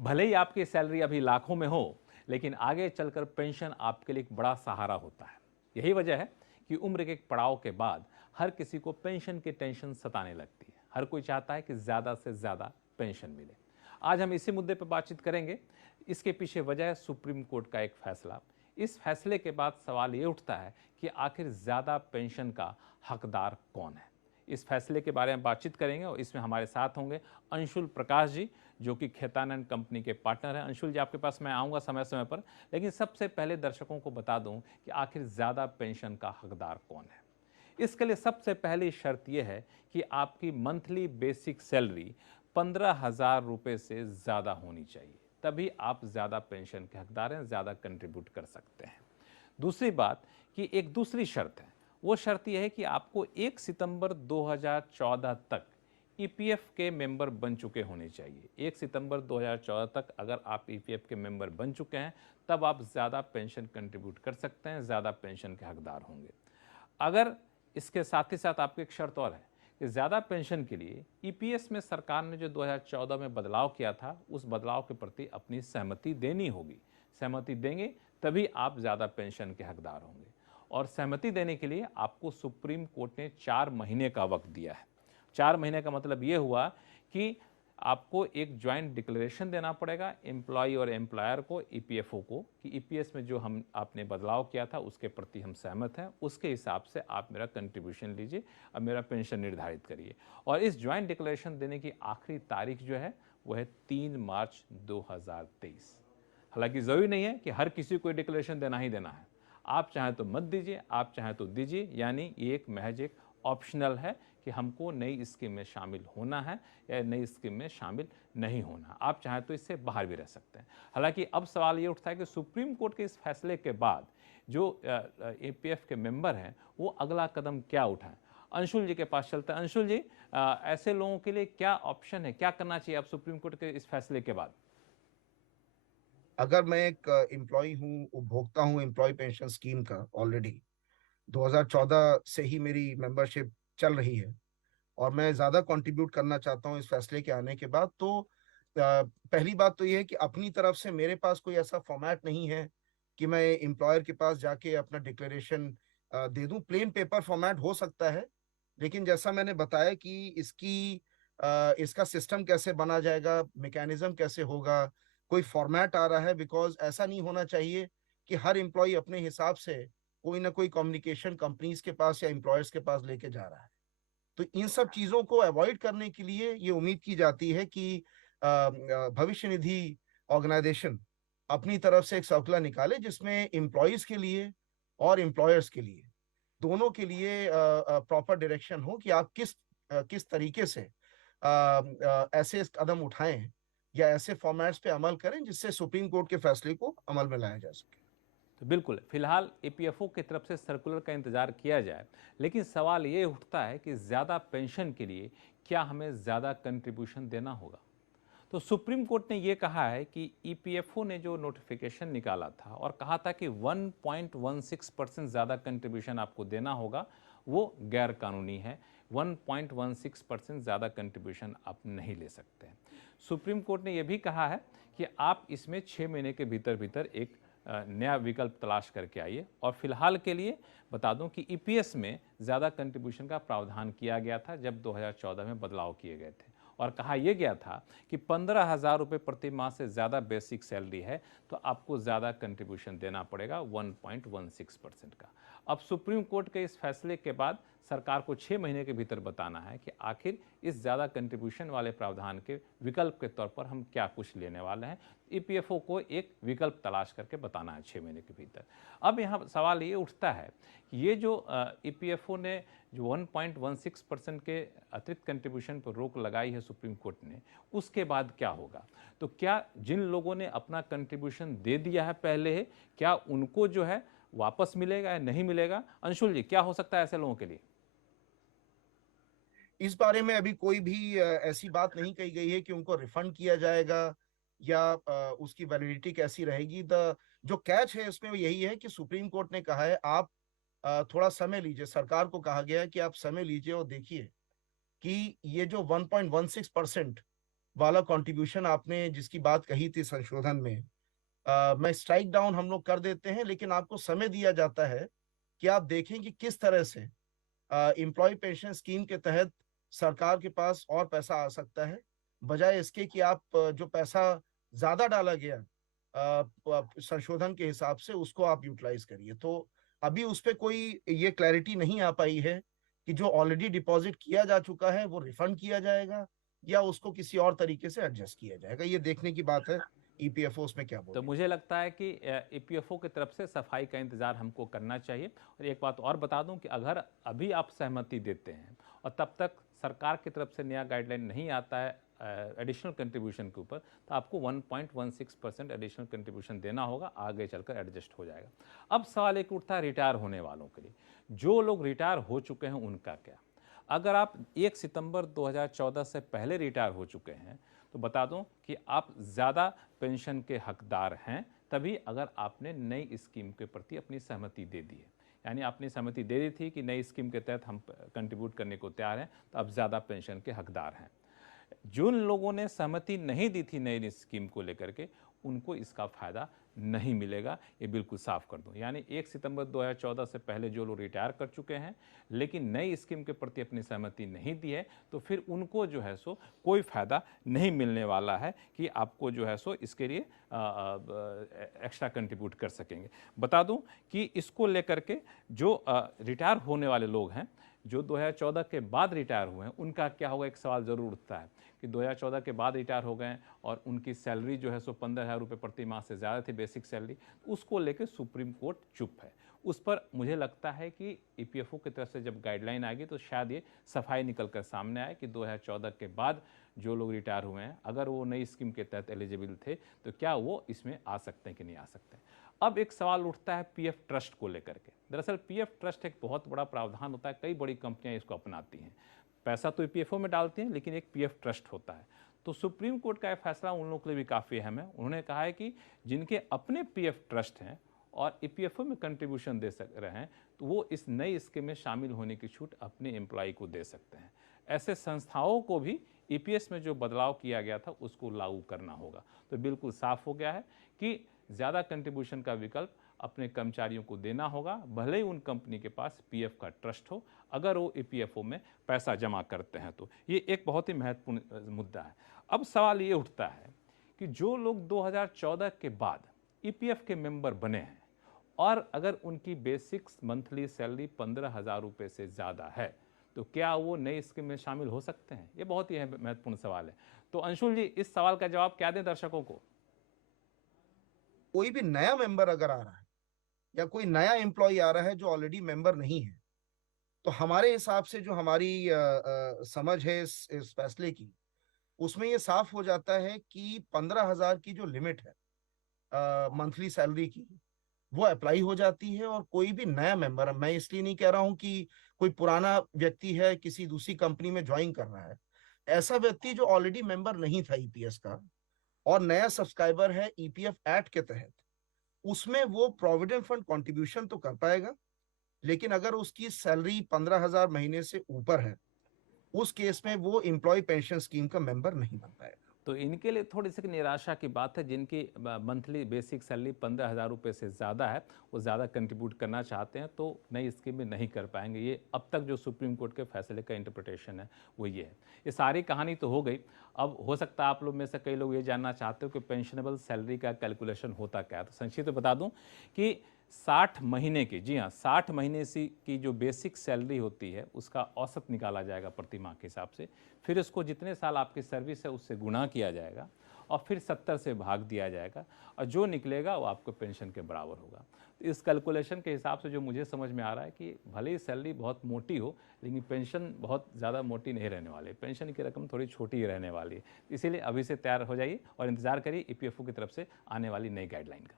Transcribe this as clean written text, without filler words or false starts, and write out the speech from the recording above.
भले ही आपकी सैलरी अभी लाखों में हो, लेकिन आगे चलकर पेंशन आपके लिए एक बड़ा सहारा होता है। यही वजह है कि उम्र के एक पड़ाव के बाद हर किसी को पेंशन की टेंशन सताने लगती है। हर कोई चाहता है कि ज़्यादा से ज़्यादा पेंशन मिले। आज हम इसी मुद्दे पर बातचीत करेंगे। इसके पीछे वजह है सुप्रीम कोर्ट का एक फैसला। इस फैसले के बाद सवाल ये उठता है कि आखिर ज़्यादा पेंशन का हकदार कौन है। इस फैसले के बारे में बातचीत करेंगे और इसमें हमारे साथ होंगे अंशुल प्रकाश जी, जो कि खेतानंद कंपनी के पार्टनर हैं। अंशुल जी, आपके पास मैं आऊँगा समय समय पर, लेकिन सबसे पहले दर्शकों को बता दूं कि आखिर ज़्यादा पेंशन का हकदार कौन है। इसके लिए सबसे पहली शर्त यह है कि आपकी मंथली बेसिक सैलरी 15,000 रुपये से ज़्यादा होनी चाहिए, तभी आप ज़्यादा पेंशन के हकदार हैं, ज़्यादा कंट्रीब्यूट कर सकते हैं। दूसरी बात कि एक दूसरी शर्त है, वो शर्त यह है कि आपको 1 सितंबर 2014 तक ईपीएफ के मेंबर बन चुके होने चाहिए। 1 सितंबर 2014 तक अगर आप ईपीएफ के मेंबर बन चुके हैं, तब आप ज़्यादा पेंशन कंट्रीब्यूट कर सकते हैं, ज़्यादा पेंशन के हकदार होंगे। अगर इसके साथ ही साथ आपकी एक शर्त और है कि ज़्यादा पेंशन के लिए ईपीएस में सरकार ने जो 2014 में बदलाव किया था, उस बदलाव के प्रति अपनी सहमति देनी होगी। सहमति देंगे तभी आप ज़्यादा पेंशन के हकदार होंगे। और सहमति देने के लिए आपको सुप्रीम कोर्ट ने 4 महीने का वक्त दिया है। 4 महीने का मतलब ये हुआ कि आपको एक ज्वाइंट डिक्लेरेशन देना पड़ेगा एम्प्लॉय और एम्प्लॉयर को, ईपीएफओ को, कि ईपीएस में जो हम आपने बदलाव किया था उसके प्रति हम सहमत हैं, उसके हिसाब से आप मेरा कंट्रीब्यूशन लीजिए, अब मेरा पेंशन निर्धारित करिए। और इस ज्वाइंट डिक्लेरेशन देने की आखिरी तारीख जो है वो है 3 मार्च 2023। हालांकि ज़रूरी नहीं है कि हर किसी को डिक्लेरेशन देना ही देना है। आप चाहें तो मत दीजिए, आप चाहें तो दीजिए, यानी ये एक महज एक ऑप्शनल है कि हमको नई स्कीम में शामिल होना है या नई स्कीम में शामिल नहीं होना। आप चाहें तो इससे बाहर भी रह सकते हैं। हालांकि अब सवाल ये उठता है कि सुप्रीम कोर्ट के इस फैसले के बाद जो एपीएफ के मेंबर हैं वो अगला कदम क्या उठाएं। अंशुल जी के पास चलते हैं। अंशुल जी, ऐसे लोगों के लिए क्या ऑप्शन है, क्या करना चाहिए अब सुप्रीम कोर्ट के इस फैसले के बाद? अगर मैं एक एम्प्लॉय हूँ, उपभोक्ता हूँ एम्प्लॉय पेंशन स्कीम का, ऑलरेडी 2014 से ही मेरी मेंबरशिप चल रही है और मैं ज़्यादा कंट्रीब्यूट करना चाहता हूँ इस फैसले के आने के बाद, तो पहली बात तो ये है कि अपनी तरफ से मेरे पास कोई ऐसा फॉर्मेट नहीं है कि मैं एम्प्लॉयर के पास जाके अपना डिक्लेरेशन दे दूं। प्लेन पेपर फॉर्मेट हो सकता है, लेकिन जैसा मैंने बताया कि इसका सिस्टम कैसे बना जाएगा, मैकेनिज्म कैसे होगा, कोई फॉर्मेट आ रहा है, बिकॉज ऐसा नहीं होना चाहिए कि हर एम्प्लॉय अपने हिसाब से कोई ना कोई कम्युनिकेशन कंपनीज के पास या एम्प्लॉयर्स के पास लेके जा रहा है। तो इन सब चीजों को अवॉइड करने के लिए ये उम्मीद की जाती है कि भविष्य निधि ऑर्गेनाइजेशन अपनी तरफ से एक सर्कुलर निकाले जिसमें एम्प्लॉयज के लिए और एम्प्लॉयर्स के लिए, दोनों के लिए प्रॉपर डायरेक्शन हो कि आप किस तरीके से ऐसे कदम उठाएं या ऐसे फॉर्मेट्स पे अमल करें जिससे सुप्रीम कोर्ट के फैसले को अमल में लाया जा सके। तो बिल्कुल, फिलहाल ईपीएफओ की तरफ से सर्कुलर का इंतजार किया जाए, लेकिन सवाल ये उठता है कि ज़्यादा पेंशन के लिए क्या हमें ज़्यादा कंट्रीब्यूशन देना होगा। तो सुप्रीम कोर्ट ने यह कहा है कि ईपीएफओ ने जो नोटिफिकेशन निकाला था और कहा था कि 1.16% ज़्यादा कंट्रीब्यूशन आपको देना होगा, वो गैर कानूनी है। 1.16% ज़्यादा कंट्रीब्यूशन आप नहीं ले सकते हैं। सुप्रीम कोर्ट ने यह भी कहा है कि आप इसमें 6 महीने के भीतर भीतर एक नया विकल्प तलाश करके आइए। और फिलहाल के लिए बता दूं कि ईपीएस में ज़्यादा कंट्रीब्यूशन का प्रावधान किया गया था जब 2014 में बदलाव किए गए थे, और कहा यह गया था कि 15,000 रुपये प्रति माह से ज़्यादा बेसिक सैलरी है तो आपको ज़्यादा कंट्रीब्यूशन देना पड़ेगा 1.16% का। अब सुप्रीम कोर्ट के इस फैसले के बाद सरकार को 6 महीने के भीतर बताना है कि आखिर इस ज़्यादा कंट्रीब्यूशन वाले प्रावधान के विकल्प के तौर पर हम क्या कुछ लेने वाले हैं। ईपीएफओ को एक विकल्प तलाश करके बताना है 6 महीने के भीतर। अब यहाँ सवाल ये उठता है कि ये जो ईपीएफओ ने जो 1.16% के अतिरिक्त कंट्रीब्यूशन पर रोक लगाई है सुप्रीम कोर्ट ने, उसके बाद क्या होगा। तो क्या जिन लोगों ने अपना कंट्रीब्यूशन दे दिया है पहले है, क्या उनको जो है वापस मिलेगा या नहीं मिलेगा? अंशुल जी, क्या हो सकता है ऐसे लोगों के लिए? इस बारे में अभी कोई भी ऐसी बात नहीं कही गई है कि उनको रिफंड किया जाएगा या उसकी वैलिडिटी कैसी रहेगी। द जो कैच है इसमें वो यही है कि सुप्रीम कोर्ट ने कहा है आप थोड़ा समय लीजिए। सरकार को कहा गया है कि आप समय लीजिए और देखिए कि ये जो 1.16% वाला कंट्रीब्यूशन आपने जिसकी बात कही थी संशोधन में, मैं स्ट्राइक डाउन हम लोग कर देते हैं, लेकिन आपको समय दिया जाता है कि आप देखें कि किस तरह से एम्प्लॉय पेंशन स्कीम के तहत सरकार के पास और पैसा आ सकता है, बजाय इसके कि आप जो पैसा ज्यादा डाला गया संशोधन के हिसाब से उसको आप यूटिलाइज करिए। तो अभी उस पर कोई ये क्लैरिटी नहीं आ पाई है कि जो ऑलरेडी डिपॉजिट किया जा चुका है वो रिफंड किया जाएगा या उसको किसी और तरीके से एडजस्ट किया जाएगा। ये देखने की बात है ईपीएफओ उसमें क्या तो बोले। मुझे लगता है कि ईपीएफओ की तरफ से सफाई का इंतजार हमको करना चाहिए। और एक बात और बता दूं कि अगर अभी आप सहमति देते हैं और तब तक सरकार की तरफ से नया गाइडलाइन नहीं आता है एडिशनल कंट्रीब्यूशन के ऊपर, तो आपको 1.16% एडिशनल कंट्रीब्यूशन देना होगा, आगे चलकर एडजस्ट हो जाएगा। अब सवाल एक उठता है रिटायर होने वालों के लिए। जो लोग रिटायर हो चुके हैं उनका क्या? अगर आप 1 सितंबर 2014 से पहले रिटायर हो चुके हैं तो बता दूं कि आप ज़्यादा पेंशन के हकदार हैं, तभी अगर आपने नई स्कीम के प्रति अपनी सहमति दे दी है। यानी आपने सहमति दे दी थी कि नई स्कीम के तहत हम कंट्रीब्यूट करने को तैयार हैं, तो अब ज़्यादा पेंशन के हकदार हैं। जिन लोगों ने सहमति नहीं दी थी नई स्कीम को लेकर के, उनको इसका फायदा नहीं मिलेगा, ये बिल्कुल साफ कर दूं। यानी 1 सितंबर 2014 से पहले जो लोग रिटायर कर चुके हैं लेकिन नई स्कीम के प्रति अपनी सहमति नहीं दी है, तो फिर उनको जो है सो कोई फायदा नहीं मिलने वाला है कि आपको जो है सो इसके लिए एक्स्ट्रा कंट्रीब्यूट कर सकेंगे। बता दूं कि इसको लेकर के जो रिटायर होने वाले लोग हैं, जो 2014 के बाद रिटायर हुए हैं, उनका क्या होगा, एक सवाल ज़रूर उठता है कि 2014 के बाद रिटायर हो गए और उनकी सैलरी जो है सो 15,000 रुपये प्रति माह से ज़्यादा थी बेसिक सैलरी, उसको लेकर सुप्रीम कोर्ट चुप है। उस पर मुझे लगता है कि ईपीएफओ की तरफ से जब गाइडलाइन आएगी तो शायद ये सफाई निकल कर सामने आए कि 2014 के बाद जो लोग रिटायर हुए हैं, अगर वो नई स्कीम के तहत एलिजिबल थे तो क्या वो इसमें आ सकते हैं कि नहीं आ सकते हैं। अब एक सवाल उठता है पीएफ ट्रस्ट को लेकर के। दरअसल पीएफ ट्रस्ट एक बहुत बड़ा प्रावधान होता है, कई बड़ी कंपनियां इसको अपनाती हैं। पैसा तो ईपीएफओ में डालती हैं लेकिन एक पीएफ ट्रस्ट होता है। तो सुप्रीम कोर्ट का यह फैसला उन लोगों के लिए भी काफ़ी अहम है। उन्होंने कहा है कि जिनके अपने पीएफ ट्रस्ट हैं और ईपीएफओ में कंट्रीब्यूशन दे सक रहे हैं, तो वो इस नई स्कीम में शामिल होने की छूट अपने एम्प्लॉय को दे सकते हैं। ऐसे संस्थाओं को भी ईपीएस में जो बदलाव किया गया था उसको लागू करना होगा। तो बिल्कुल साफ हो गया है कि ज़्यादा कंट्रीब्यूशन का विकल्प अपने कर्मचारियों को देना होगा, भले ही उन कंपनी के पास पीएफ का ट्रस्ट हो, अगर वो ईपीएफओ में पैसा जमा करते हैं तो। ये एक बहुत ही महत्वपूर्ण मुद्दा है। अब सवाल ये उठता है कि जो लोग 2014 के बाद ईपीएफ के मेंबर बने हैं और अगर उनकी बेसिक मंथली सैलरी 15,000 रुपये से ज़्यादा है, तो क्या वो नई स्कीम में शामिल हो सकते हैं? ये बहुत ही महत्वपूर्ण सवाल है। तो अंशुल जी, इस सवाल का जवाब क्या दें दर्शकों को? कोई भी नया मेंबर अगर आ रहा है या कोई नया एम्प्लॉय आ रहा है जो ऑलरेडी मेंबर नहीं है, तो हमारे हिसाब से जो हमारी समझ है इस फैसले की, उसमें ये साफ हो जाता है कि 15,000 की जो लिमिट है मंथली सैलरी की, वो अप्लाई हो जाती है। और कोई भी नया मेंबर, मैं इसलिए नहीं कह रहा हूं कि कोई पुराना व्यक्ति है किसी दूसरी कंपनी में ज्वाइन कर रहा है, ऐसा व्यक्ति जो ऑलरेडी मेंबर नहीं था ईपीएस का और नया सब्सक्राइबर है ईपीएफ एक्ट के तहत, उसमें वो प्रोविडेंट फंड कंट्रीब्यूशन तो कर पाएगा, लेकिन अगर उसकी सैलरी 15,000 महीने से ऊपर है, उस केस में वो एम्प्लॉय पेंशन स्कीम का मेंबर नहीं बन पाएगा। तो इनके लिए थोड़ी सी निराशा की बात है, जिनकी मंथली बेसिक सैलरी 15,000 रुपये से ज़्यादा है, वो ज़्यादा कंट्रीब्यूट करना चाहते हैं तो नई स्कीम में नहीं कर पाएंगे। ये अब तक जो सुप्रीम कोर्ट के फैसले का इंटरप्रिटेशन है वो ये है। ये सारी कहानी तो हो गई। अब हो सकता है आप लोग में से कई लोग ये जानना चाहते हो कि पेंशनेबल सैलरी का कैलकुलेशन होता क्या है। तो संक्षिप्त में बता दूं कि 60 महीने की, जी हाँ, 60 महीने की जो बेसिक सैलरी होती है उसका औसत निकाला जाएगा प्रति माह के हिसाब से। फिर उसको जितने साल आपकी सर्विस है उससे गुणा किया जाएगा और फिर 70 से भाग दिया जाएगा और जो निकलेगा वो आपको पेंशन के बराबर होगा। तो इस कैलकुलेशन के हिसाब से जो मुझे समझ में आ रहा है कि भले ही सैलरी बहुत मोटी हो लेकिन पेंशन बहुत ज़्यादा मोटी नहीं रहने वाली है, पेंशन की रकम थोड़ी छोटी ही रहने वाली है। इसीलिए अभी से तैयार हो जाइए और इंतज़ार करिए ईपीएफओ की तरफ से आने वाली नई गाइडलाइन का।